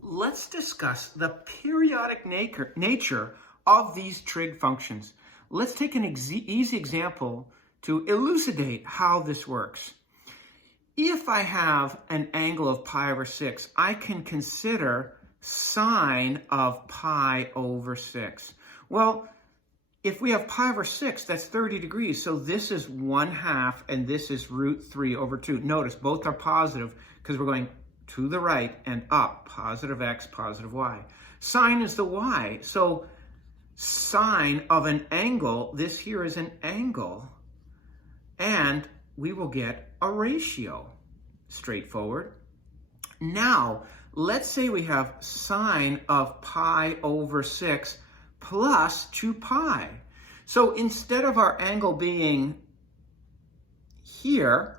let's discuss the periodic nature of these trig functions. Let's take an easy example to elucidate how this works. If I have an angle of pi over 6, I can consider sine of pi over 6. Well, if we have pi over 6, that's 30 degrees. So this is 1/2 and this is root 3 over 2. Notice both are positive because we're going to the right and up, positive x, positive y. Sine is the y. So sine of an angle, this here is an angle, and we will get a ratio. Straightforward. Now, let's say we have sine of pi over 6 plus 2 pi. So instead of our angle being here,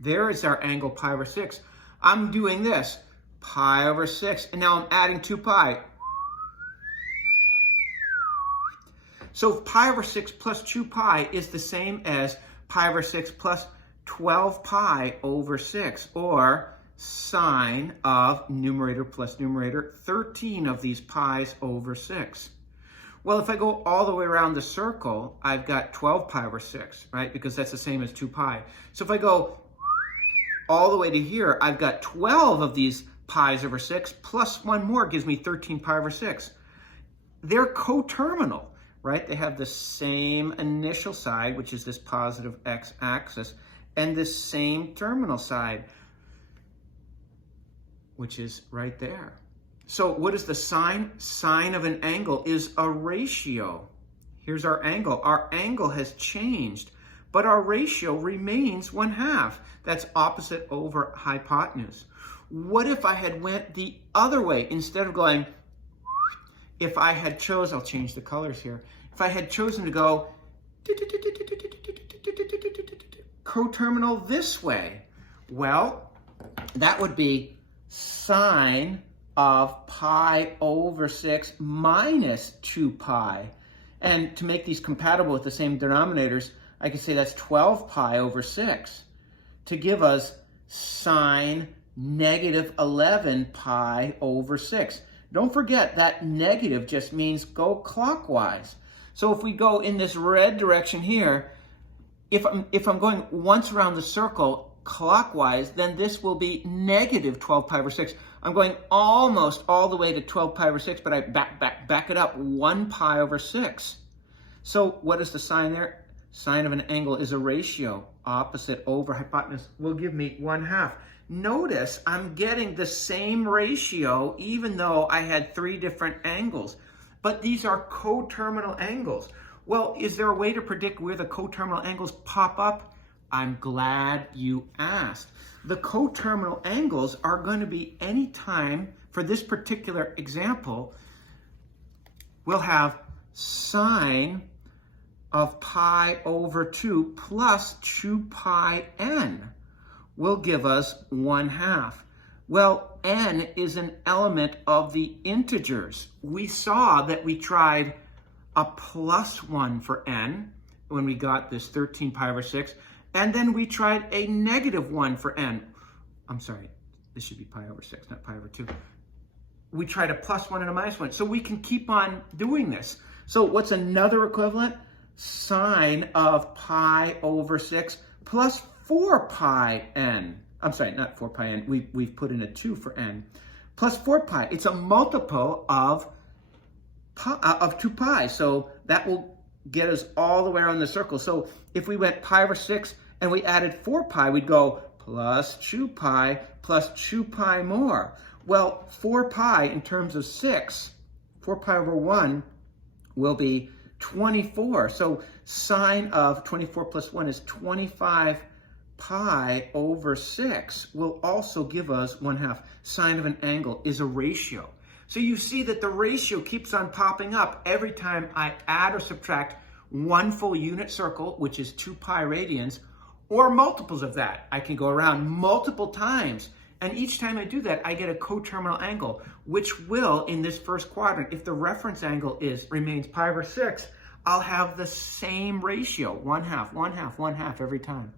there is our angle pi over 6. I'm doing this, pi over 6, and now I'm adding 2 pi. So pi over 6 plus 2 pi is the same as pi over 6 plus 12 pi over 6, or sine of numerator plus numerator, 13 of these pi's over 6. Well, if I go all the way around the circle, I've got 12 pi over 6, right? Because that's the same as 2 pi. So if I go all the way to here, I've got 12 of these pi's over 6, plus one more gives me 13 pi over 6. They're coterminal, right? They have the same initial side, which is this positive x-axis, and this same terminal side, which is right there. So what is the sine? Sine of an angle is a ratio. Here's our angle. Our angle has changed, but our ratio remains 1/2. That's opposite over hypotenuse. What if I had went the other way? Instead of going, if I had I'll change the colors here. If I had chosen to go coterminal this way, well, that would be sine of pi over 6 minus 2 pi. And to make these compatible with the same denominators, I could say that's 12 pi over 6 to give us sine negative 11 pi over 6. Don't forget that negative just means go clockwise. So if we go in this red direction here, if I'm going once around the circle clockwise, then this will be negative 12 pi over 6. I'm going almost all the way to 12 pi over 6, but I back it up 1 pi over 6. So what is the sign there? Sine of an angle is a ratio. Opposite over hypotenuse will give me 1/2. Notice I'm getting the same ratio even though I had 3 different angles. But these are coterminal angles. Well, is there a way to predict where the coterminal angles pop up? I'm glad you asked. The coterminal angles are going to be any time, for this particular example, we'll have sine of pi over 2 plus 2 pi n will give us 1/2. Well, n is an element of the integers. We saw that we tried a +1 for n when we got this 13 pi over 6, and then we tried a -1 for n. I'm sorry, this should be pi over 6, not pi over 2. We tried a +1 and a -1, so we can keep on doing this. So what's another equivalent? Sine of pi over 6 plus 4 pi n. I'm sorry, not 4 pi n. We've put in a 2 for n. Plus 4 pi. It's a multiple of 2 pi. So that will get us all the way around the circle. So if we went pi over 6 and we added 4 pi, we'd go plus 2 pi plus 2 pi more. Well, 4 pi in terms of 6, 4 pi over 1 will be 24. So sine of 24 plus 1 is 25 pi over 6 will also give us 1/2. Sine of an angle is a ratio. So you see that the ratio keeps on popping up every time I add or subtract one full unit circle, which is 2 pi radians, or multiples of that. I can go around multiple times, and each time I do that, I get a coterminal angle, which will, in this first quadrant, if the reference angle remains pi over 6, I'll have the same ratio, 1/2, 1/2, 1/2 every time.